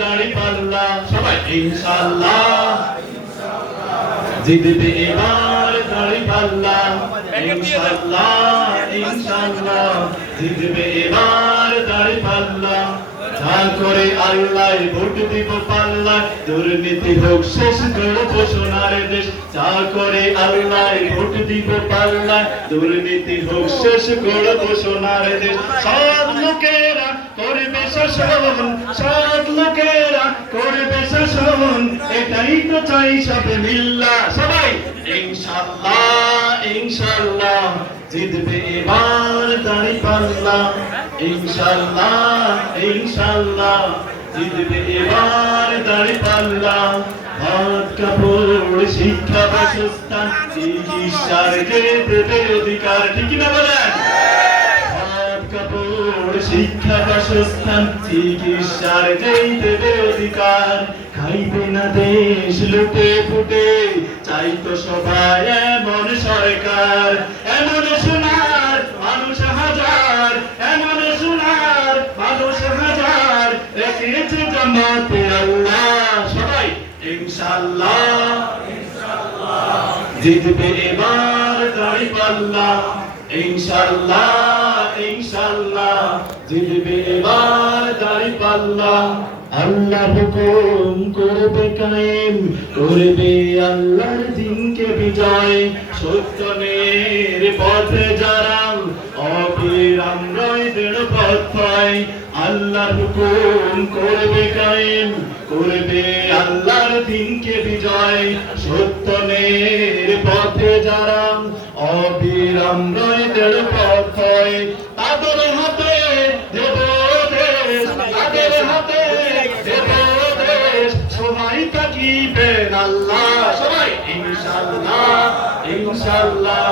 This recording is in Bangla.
দাড়ি পাল্লা সবাই ইনশাআল্লাহ জিতবে এবার দাড়ি পাল্লা ইনশাআল্লাহ ইনশাআল্লাহ জিতবে এবার দাড়ি পাল্লা যা করে আল্লাহ ভোট দিব পাল্লা দুর্নীতি হোক শেষ করব সোনার দেশ যা করে আল্লাহ ভোট দিব পাল্লা দুর্নীতি হোক শেষ করব সোনার দেশ সব লোকেরা করবে শাসন সব লোকেরা করবে শাসন এটাই তো চাই সবে মিল্লা সবাই ইনশাআল্লাহ ইনশাআল্লাহ জিতবে এবার দাড়ি পাল্লা ইনশাআল্লাহ ইনশাআল্লাহ জিতবে এবার দাড়ি পাল্লা ভাত কাপড় শিক্ষা বাসস্থান চিকিৎসার যে দেবে অধিকার ঠিক না বলেন ভাত কাপড় শিক্ষা বাসস্থান চিকিৎসার যে দেবে অধিকার খাইবে না দেশ লুটে ফুটে চাই তো সবাই এমন সরকার এমন সোনার মানুষ হাজার এমন সোনার মানুষ হাজার রেখেছে জামাতে আল্লাহ সবাই ইনশাআল্লাহ জিতবে এবার দাড়ি পাল্লা ইনশাআল্লাহ ইনশাআল্লাহ জিতবে এবার দাড়ি পাল্লা আল্লাহ হুকুম করবে কায়েম করবে আল্লাহর দিনকে বিজয় সত্যের পথে যারা অবিরাম রয় দৃঢ় পথ পায় আল্লাহ হুকুম করবে কায়েম করবে আল্লাহর দিনকে বিজয় সত্যের পথে যারা অবিরাম রয় দৃঢ় পথ হয় তাদের হাতে দেব দেশ তাদের হাতে সবাই তাকিবেন আল্লাহ সবাই ইনশাআল্লাহ ইনশাআল্লাহ